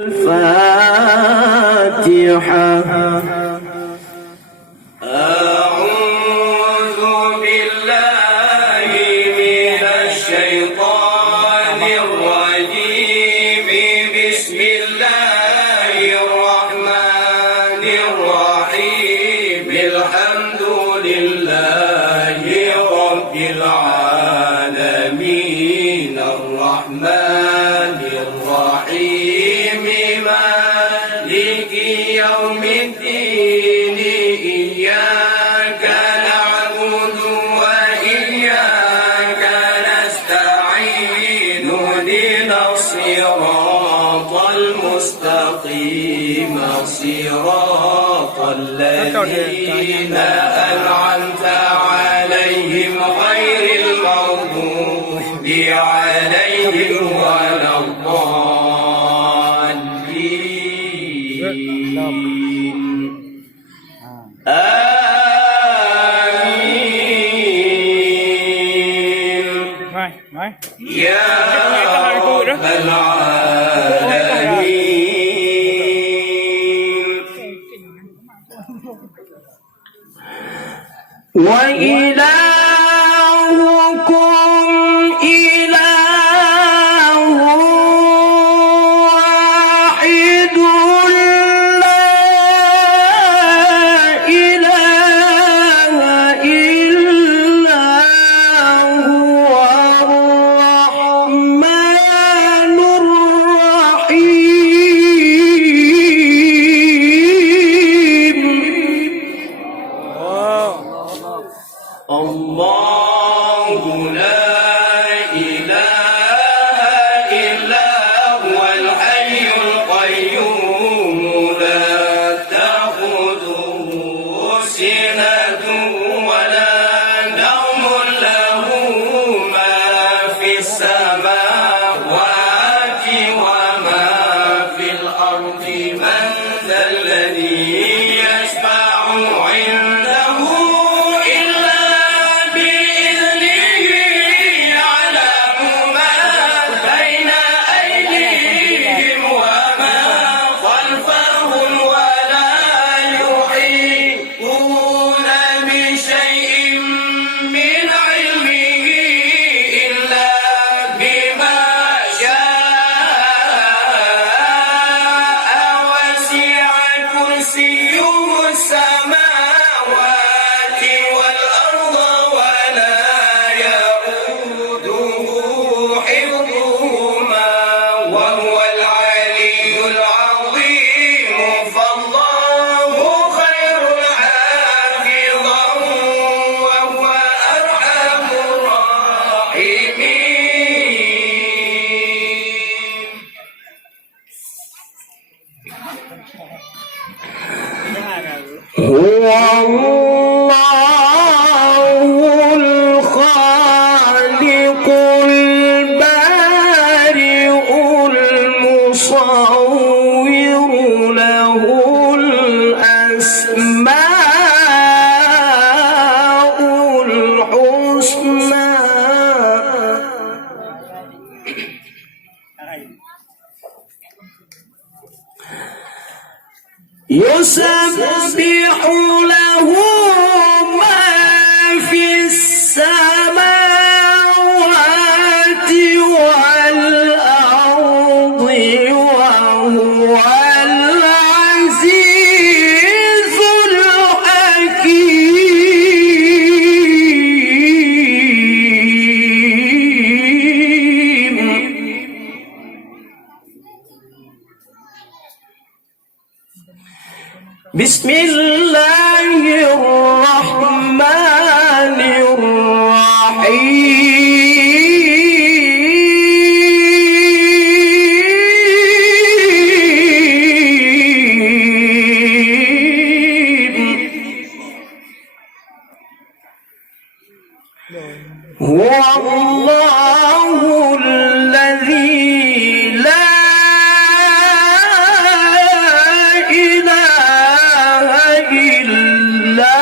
الفاتحة. أعوذ بالله من الشيطان الرجيم. بسم الله الرحمن الرحيم. الحمد لله رب العالمين الرحمن الرحيم مالك يوم الدين. إياك نعبد وإياك نستعين. اهدنا الصراط المستقيم صراط الذين أنعمت عليهم غير المغضوب عليهم ولا الضالين. آمين يا رب العالمين. وإلهكم إله واحد لا إله إلا هو الرحمن الرحيم. الله لا إله إلا هو الحي القيوم. لا تأخذه سنة ولا نوم. له ما في السماوات وما في الأرض. من ذا الذي يشفع عنده إلا بإذنه. يعلم ما بين أيديهم وما خلفهم ولا يحيطون بشيء من علمه إلا بما شاء. وسع كرسيه السماوات والأرض ولا يئوده حفظهما وهو العلي العظيم. فالله خير حافظا وهو أرحم الراحمين. هو الله الخالق البارئ المصور. له الأسماء الحسنى. يسبح له ما في السماوات والأرض وهو العزيز الحكيم. بسم الله الرحمن الرحيم. هو الله الذي لا إله إلا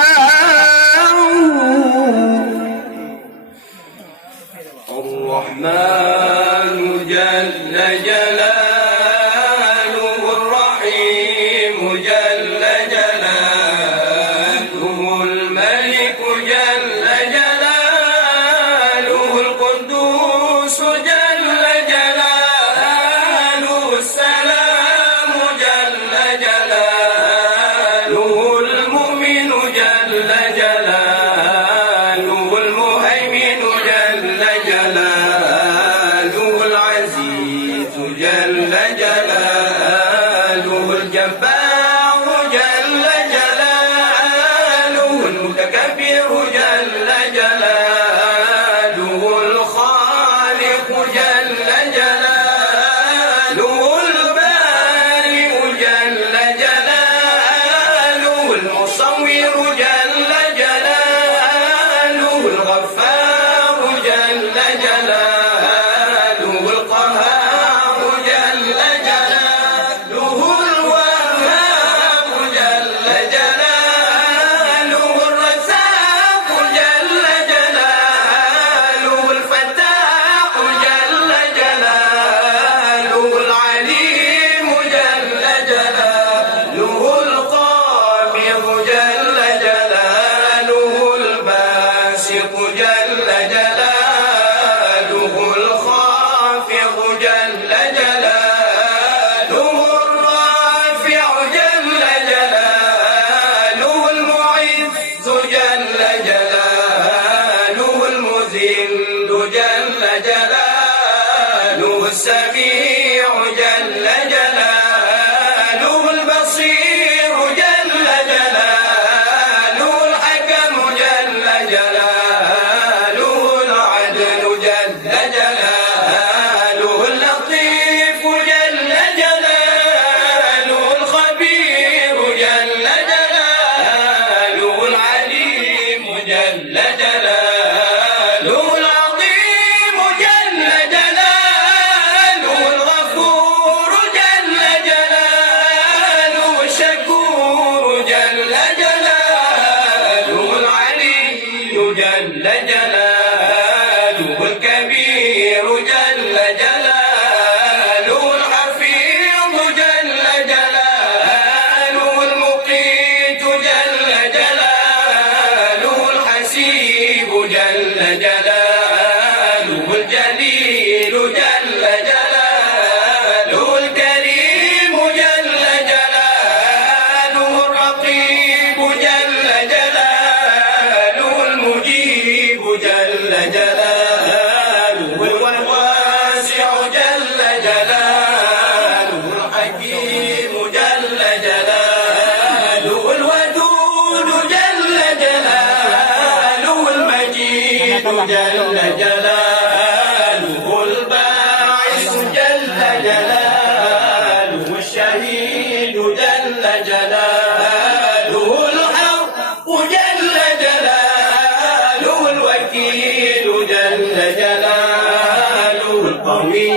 جل جلاله الكبير جل جلاله الحفيظ جل جلاله المقيت جل جلاله الحسيب جل جلاله الجليل جل جلاله الكريم جل جلاله الرقيب جل جلاله المجيب جل جلاله الواسع جل جلاله الحكيم جل جلاله الودود جل جلاله المجيد جل جلاله الباعث جل جلاله الشهيد جل جلاله الحق جل جلاله الوكيل جل جلاله القوي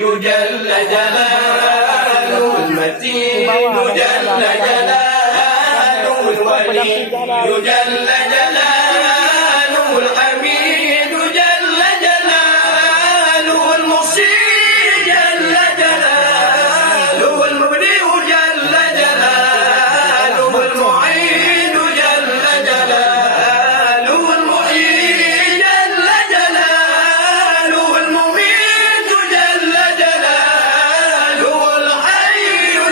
جل جلاله المتين جل جلاله الولي جل جلاله الحميد جل جلاله المصير جل جلاله المبدئ جل جلاله المعين جل جلاله المحيي جل جلاله المميت جل جلاله الحي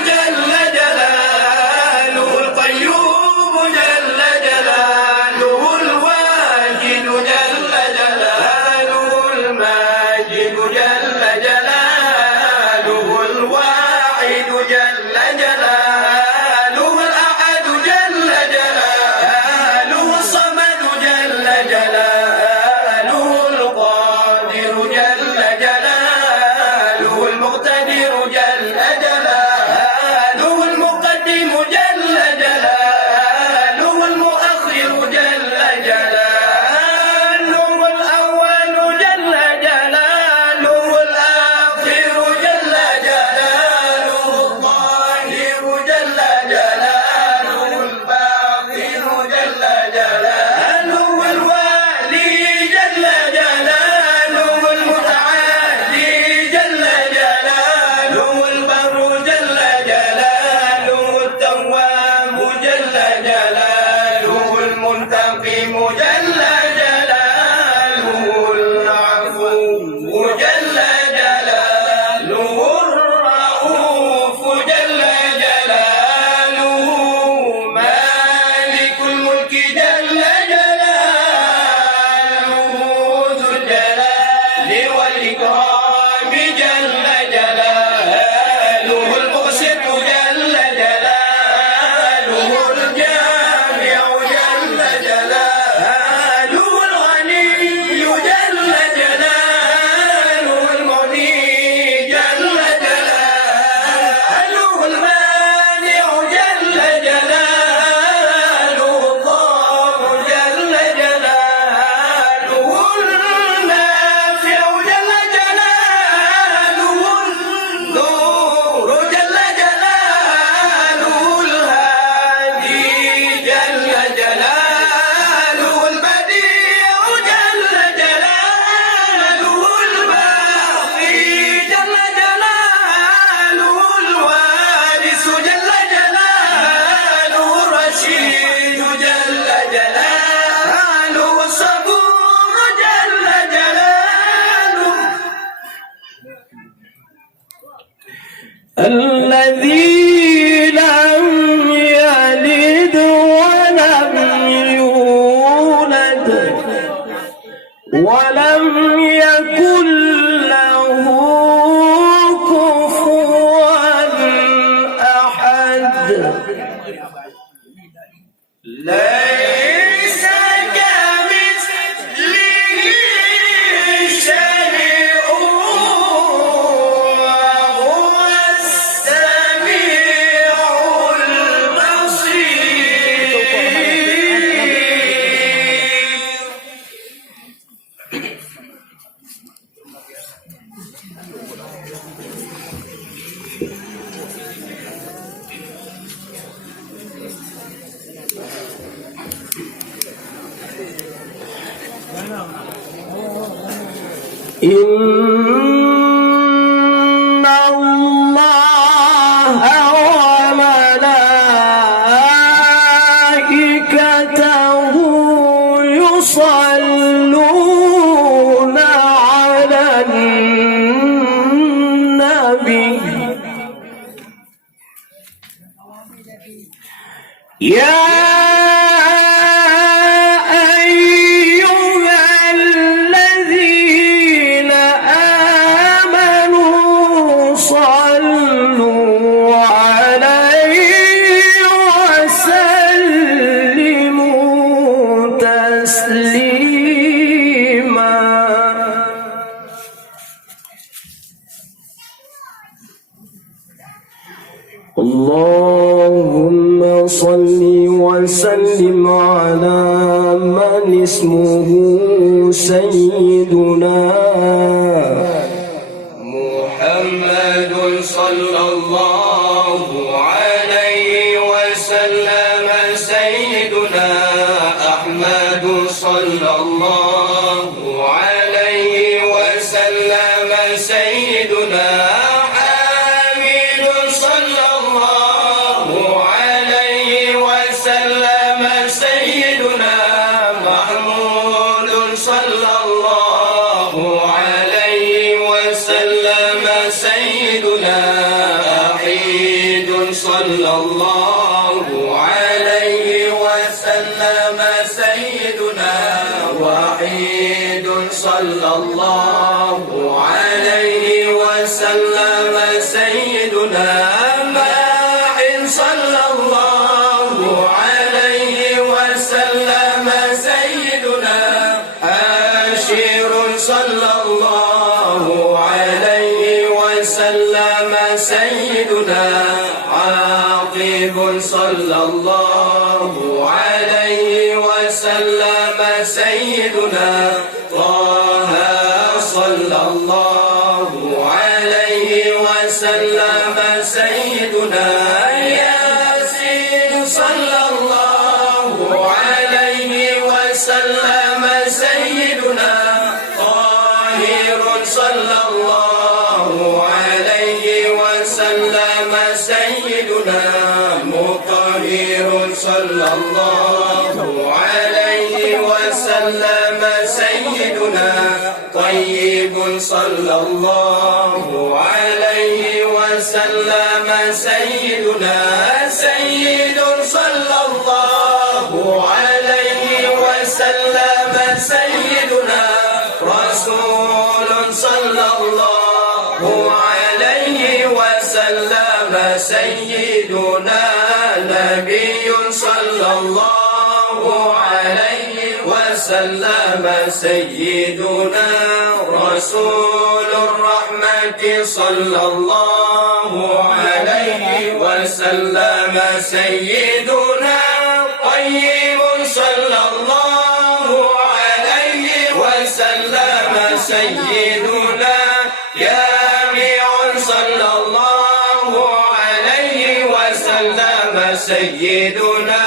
جل جلاله القيوم جل جلاله الواجد جل جلاله الماجد جل جلاله الواحد جل جلاله الأحد جل جلاله الصمد جل جلاله القادر جل جلاله المقتدر جل جلاله المقدم جل جلاله المؤخر جل جلاله الأول جل جلاله الآخر جل جلاله الظاهر جل جلاله الباطن جل جلاله الوالي جل جلاله المتعالي جل جلاله البر جل جلاله التواب جل جلاله المنتقم جل جلاله العفو جل جلاله الرؤوف جل جلاله مالك الملك جل جلاله ذو الجلال والإكرام جل جلاله المقسط جل جلاله الجامع جل جلاله الغني جل جلاله المغني جل جلاله المانع جل جلاله الضار جل جلاله النافع جل جلاله النور جل جلاله الهادي جل جلاله البديع جل جلاله الباقي جل جلاله الوارث جل جلاله الرشيد جل جلاله الصبور جل جلاله الذي لم يلد ولم يولد ولم يكن له كفوا أحد ليس كمثله شيء وهو السميع البصير إن الله وملائكته يصلون على النبي يا اللهم صل وسلم على من اسمه سيدنا محمد صلى الله عليه وسلم سيدنا أحمد صلى الله عليه وسلم سيدنا صلى الله عليه وسلم سيدنا وحيد صلى الله عليه وسلم سيدنا ماحن صلى الله عليه وسلم سيدنا هاشر صلى الله عليه وسلم سيدنا عاقب صلى الله عليه وسلم سيدنا طه صلى الله عليه وسلم سيدنا ياسين صلى الله عليه وسلم سيدنا طاهر صلى الله عليه وسلم سيدنا مطهر صلى الله عليه وسلم سيدنا طيب صلى الله عليه وسلم سيدنا سيد صلى الله عليه وسلم سيدنا رسول صلى الله عليه وسلم سيدنا نبي صلى الله عليه وسلم سيدنا رسول الرحمة صلى الله عليه وسلم سيدنا طيب صلى الله عليه وسلم سيدنا جامع صلى الله عليه وسلم سيدنا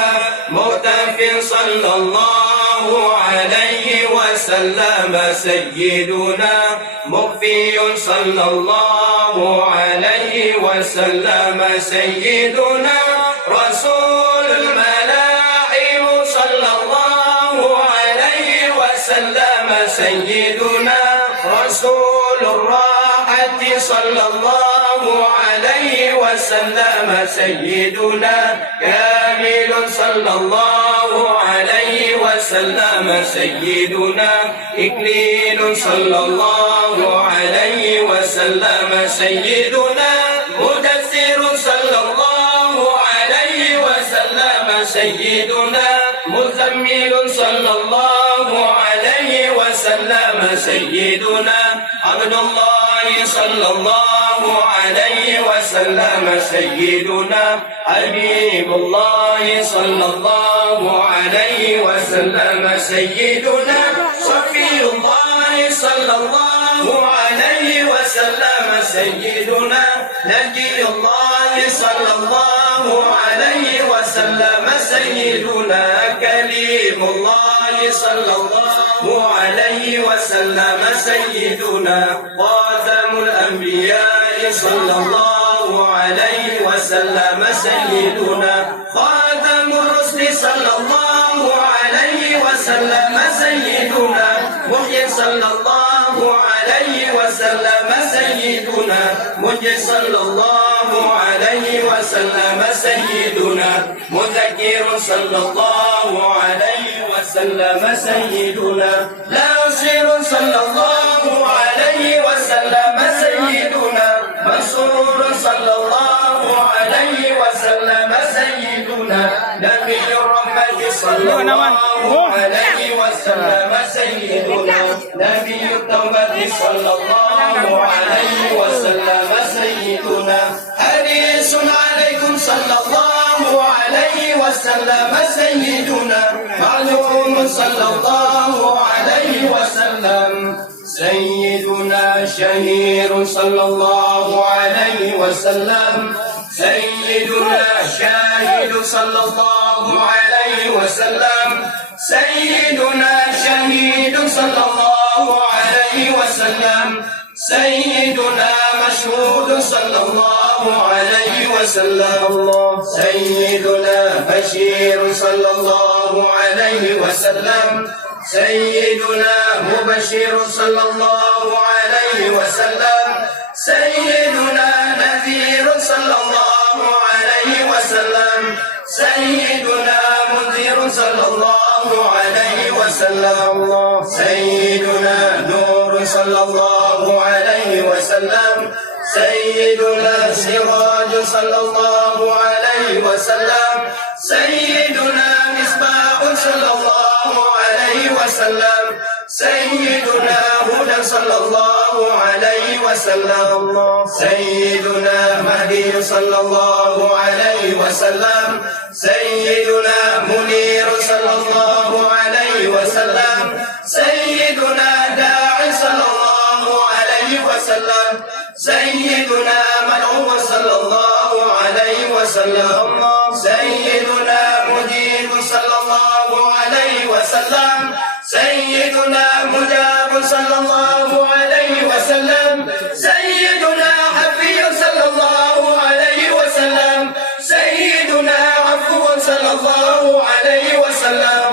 مؤتف صلى الله عليه وسلم سيدنا مخفي صلى الله عليه وسلم سيدنا رسول الملاحم صلى الله عليه وسلم سيدنا رسول الراحة صلى الله عليه وسلم سيدنا كامل صلى الله عليه وسلم سيدنا إكليل صلى الله عليه وسلم سيدنا مدثر صلى الله عليه وسلم سيدنا مزمل صلى الله عليه وسلم سيدنا عبد الله صلى الله عليه وسلم سيدنا حبيب الله صلى الله عليه وسلم سيدنا صفي الله صلى الله عليه وسلم سيدنا نبي الله صلى الله عليه وسلم سيدنا كلمة كليم الله صلى الله عليه وسلم سيدنا خاتم الأنبياء صلى الله عليه وسلم سيدنا خاتم الرسل صلى الله عليه وسلم سيدنا محيي صلى الله عليه وسلم سيدنا محيي صلى الله عليه وسلم سيدنا مذكر صلى الله عليه وسلم سيدنا ناصر صلى الله عليه وسلم سيدنا مسرور صلى الله عليه وسلم سيدنا نبي الرحمة صلى الله عليه وسلم سيدنا نبي التوبة صلى الله عليه وسلم سيدنا حديث عليكم صلى الله عليه وسلم سيدنا معلوم صلى الله عليه وسلم سيدنا شهير صلى الله عليه وسلم سيدنا شاهد صلى الله عليه وسلم سيدنا شهيد صلى الله عليه وسلم سيدنا مشهود صلى الله عليه وسلم سيدنا بشير صلى الله عليه وسلم سيدنا مبشر صلى الله عليه وسلم سيدنا نذير صلى الله عليه وسلم سيدنا منذر صلى الله عليه وسلم سيدنا نور صلى الله عليه وسلم سيدنا سراج صلى الله عليه وسلم سيدنا مصباح صلى الله عليه وسلم سيدنا هدى صلى الله عليه وسلم سيدنا مهدي صلى الله عليه وسلم سيدنا منير صلى الله عليه وسلم سيدنا داعي صلى الله عليه وسلم سيدنا مدعو صلى الله عليه وسلم سيدنا مجيب صلى الله عليه وسلم سيدنا مجاب صلى الله عليه وسلم سيدنا حفي صلى الله عليه وسلم سيدنا عفو صلى الله عليه وسلم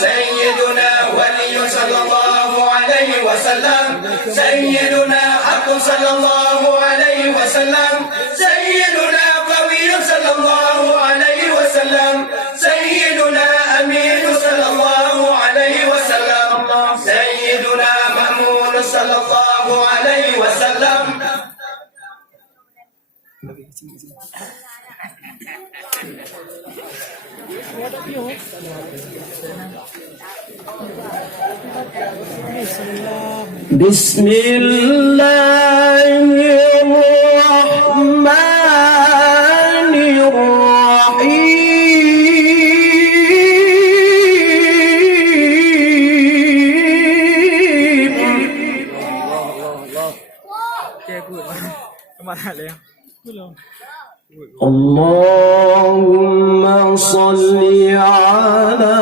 سيدنا ولي صلى الله عليه وسلم سيدنا حق صلى الله عليه وسلم سيدنا قوي صلى الله عليه وسلم سيدنا أمين صلى الله عليه وسلم سيدنا مأمون صلى الله عليه وسلم بسم الله الرحمن الرحيم اللهم صل على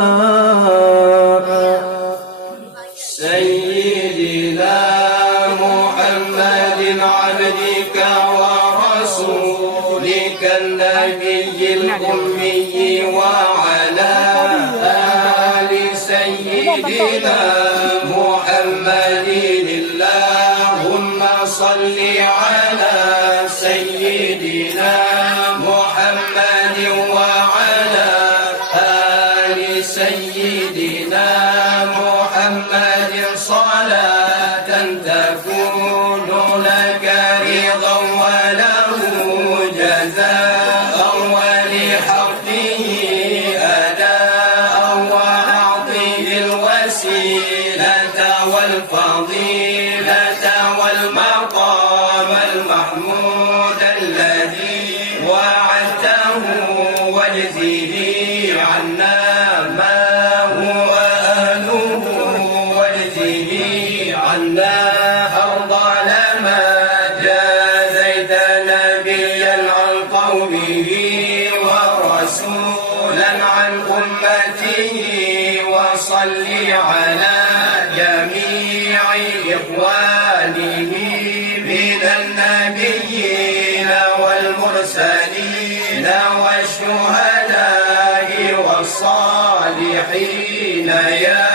سيدنا محمد عبدك ورسولك النبي الأمي وعلى آل سيدنا محمد اللهم صل على سيدنا محمد وعلى آل سيدنا محمد صلاة تكون لك رضا وله جزاء ولحقه أداء وأعطه الوسيلة والفضيلة والمقام المحمود الذي وعدته واجزه عنا ما هو أهله واجزه عنا أفضل ما جازيت نبيا عن قومه ورسولا عن أمته صل على جميع إخوانه من النبيين والمرسلين والشهداء والصالحين يا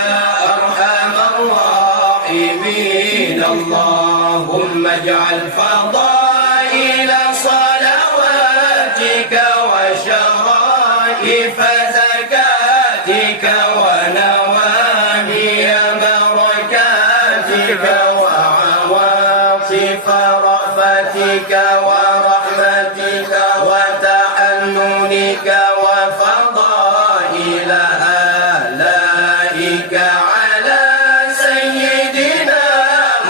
أرحم الراحمين. اللهم اجعل فضائل صلواتك وشرائف زكاتك ونوامي بركاتك وعواصف رأفتك ورحمتك وتحننك وفضائل آلائك على سيدنا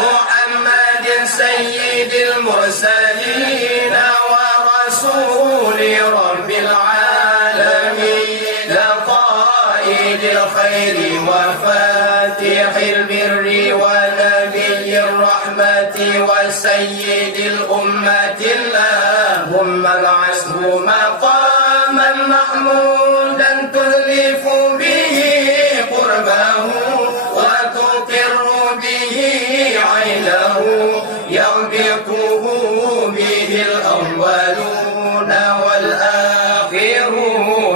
محمد سيد المرسلين ورسول رب العالمين قائد الخير وفاتح البر ونبي الرحمة وسيد الأمة. اللهم ابعثه مقاما محمودا تزلف به قربه وتقر به عينه يغبطه به الأولون والآخرون.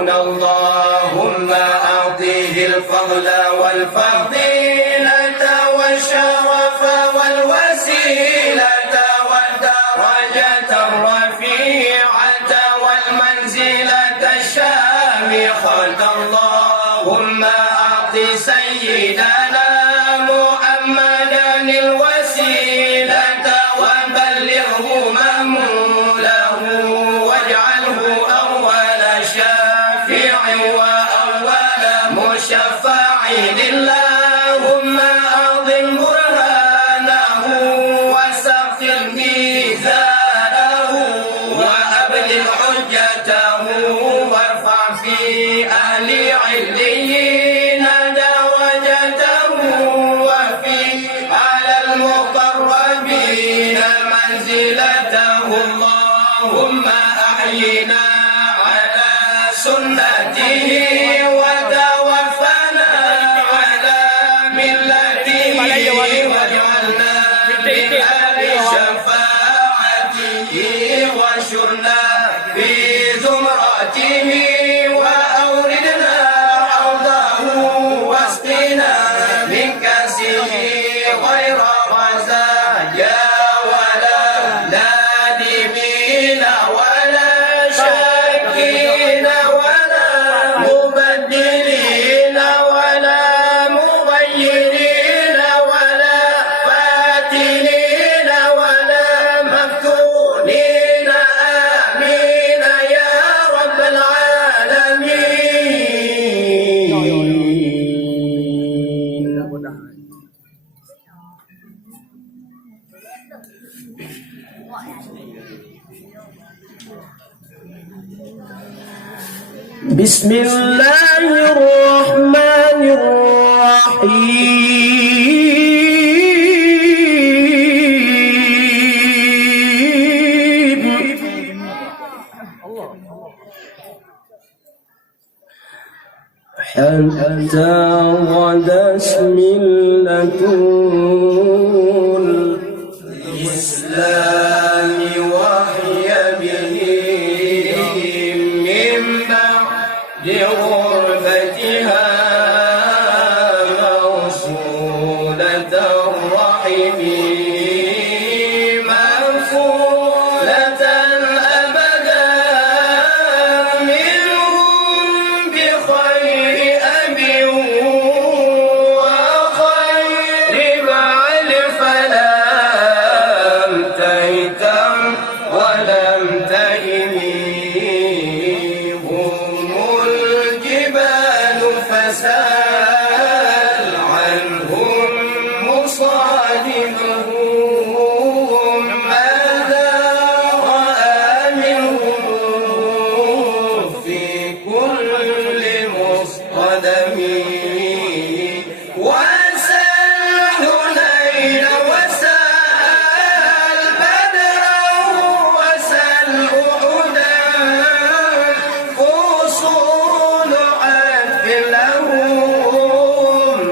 اللهم أعطه الفضل والفضيلة والشرف والوسيلة والدرجة الرفيعة والمنزلة الشامخة. اللهم أعط سيدنا محمدا الوسيلة وبلغه مأموله واجعله أول شافع وأول مشفع. اللهم أعظم برهانه وسقل ميزانه وأبلغ حجته وارفع في أهل عليين درجته وفي على المقربين منزلته. اللهم أحينا على سنته وتوفنا على ملته واجعلنا من أهل شفاعته واشرنا في زمرته وأوردنا حوضه واسقنا من كأسه غير رزايا ولا نادمين ولا شاكين ولا مبدلين ولا مغيرين ولا فاتنين ولا مفتونين. آمين يا رب العالمين. بسم الله الرحمن الرحيم. حتى غدا ملة الإسلام وهي به من بعد غربتها موصولة الرحم مغفولة أبدا منهم بخير أب وخير بعد فلم تيتم ولم تهمي هم الجبال فسال عنهم مصادمهم ماذا رأى منهم في كل مصطدم وسال حنين وسال بدرا وسال أحدا فصول عدل لهم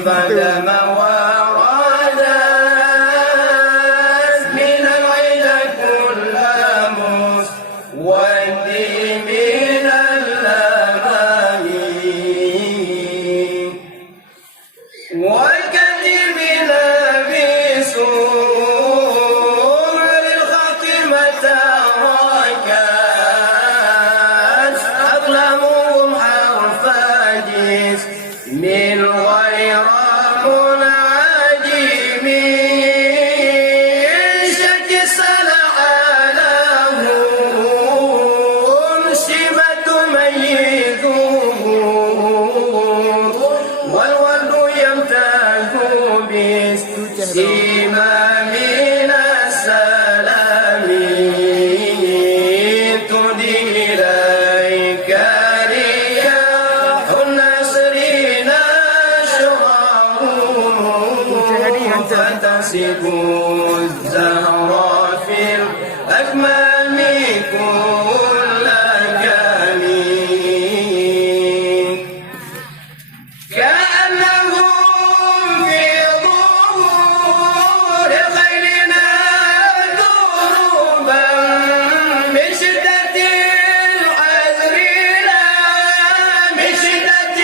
بعد ما وردت من العيد كل مسود من الأمام وكتبنا بسور الخاتمة ركعت أقلامهم حرف من غير منعجم شكسل علىهم سمة ميزهم والورد يمتاز بالسيما من السلام تهدي إليك رياح النصر نشرهم فتسب الزهر في الأكمام كل جميل كأنهم في ظهور خيلنا دروبا من شدة الحزن لا من شدة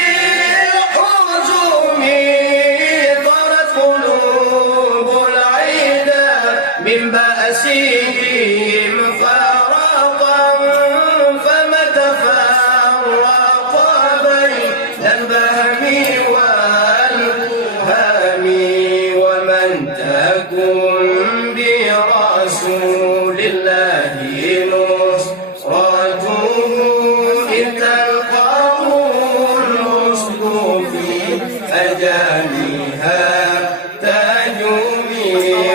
الحزن طارت قلوب العدا من بأسهم فرقا فما تفرق بين البهم والوهم ومن تكن برسول الله نصرته إذ تلقاه الرسل في أجامها تجومي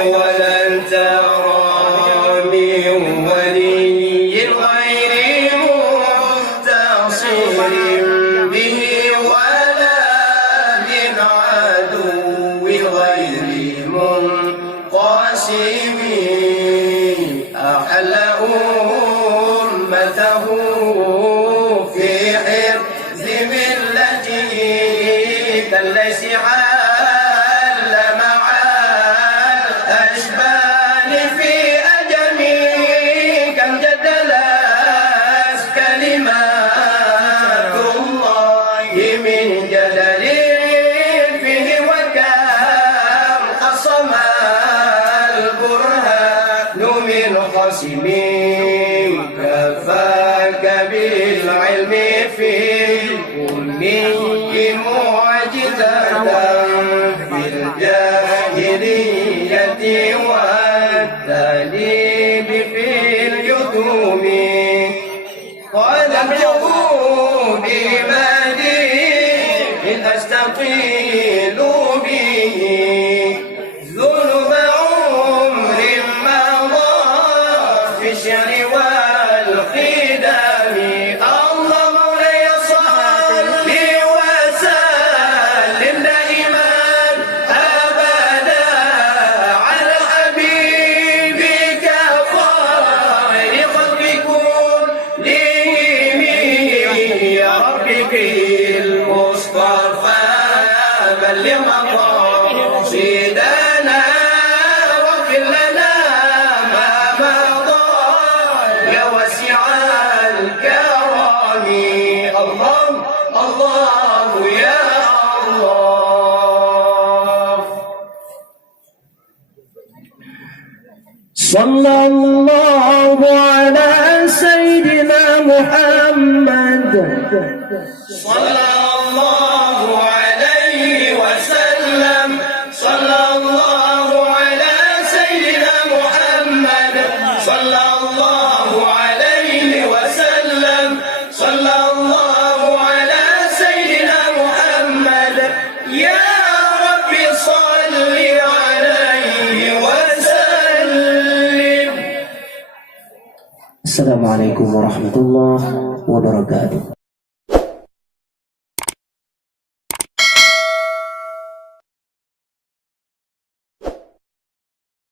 ولن ترى من ولي غير متصل به ولا من عدو غير منقسم أحل أمته في حفظ ملته كالذي حل مع الأشبال في أجمي كم جدلت كلمات الله من جدل فيه وكم قصم البرهان من خصم كفاك بالعلم في الأمي معجزة في الجاهلية والتأليب في اليتوم قلبته بمديح أستقيل به ذنوب عمر مضى في الشعر والخدام الله مولاي صل وسلم دائما أبدا على حبيبك خير خلق كلهم يا ربي بالمصطفى بلغ مقاصدنا واغفر لنا ما مضى يا واسع الكرم الله الله يا الله صلى الله على سيدنا محمد صلى الله عليه وسلم صلى الله على سيدنا محمد صلى الله عليه وسلم صلى الله على سيدنا محمد يا رب صل عليه وسلم. السلام عليكم ورحمة الله وبركاته.